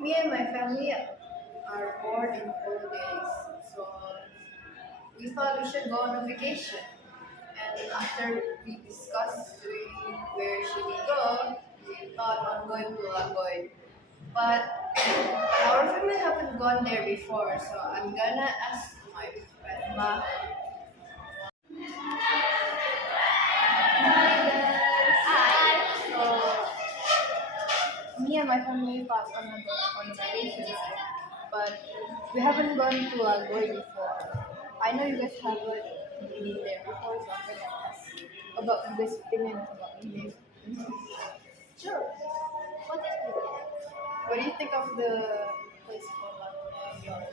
Me and my family are bored in holidays, so we thought we should go on a vacation. And after we discussed where should we go, we thought on going to Lagoy. But our family haven't gone there before, so I'm gonna ask my friend Ma. Hi guys. Hi. So me and my family thought on a vacation, right? But we haven't gone to Lagoy before. I know you guys haven't been there before, so I'm gonna ask about you guys' opinions about being there. Sure. What is it? What do you think of the place called Lagoy?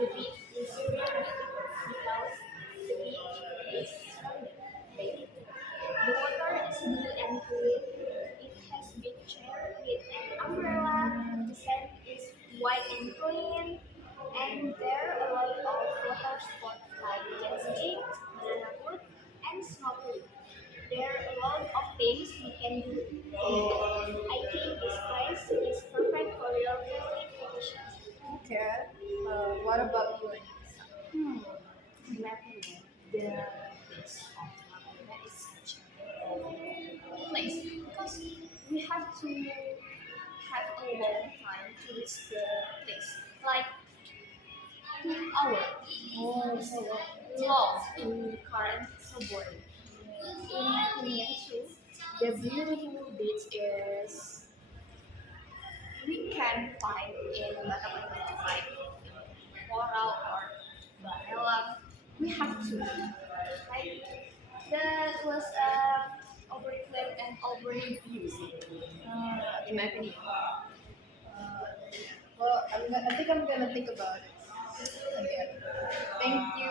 The beach is very beautiful because the beach is surrounded by nature. The water is blue and clear. It has been chair with an umbrella. The sand is white and clean. And there are a lot of water sports like jet skiing, banana boat, and snorkeling. There are a lot of things you can do here. I think this place is perfect for your family vacations. Okay. What about you, Anissa? Hmm, in my opinion, the place of Laguna is such a place because we have to have a long time to reach the place, like 2 hours. Oh, It's so long in current subway. In my opinion, too, the beautiful beach is we can find in Batam like coral or Barelang. We have to. Like that was overclaim and overused, in my opinion. well, I think I'm gonna think about it again. Thank you.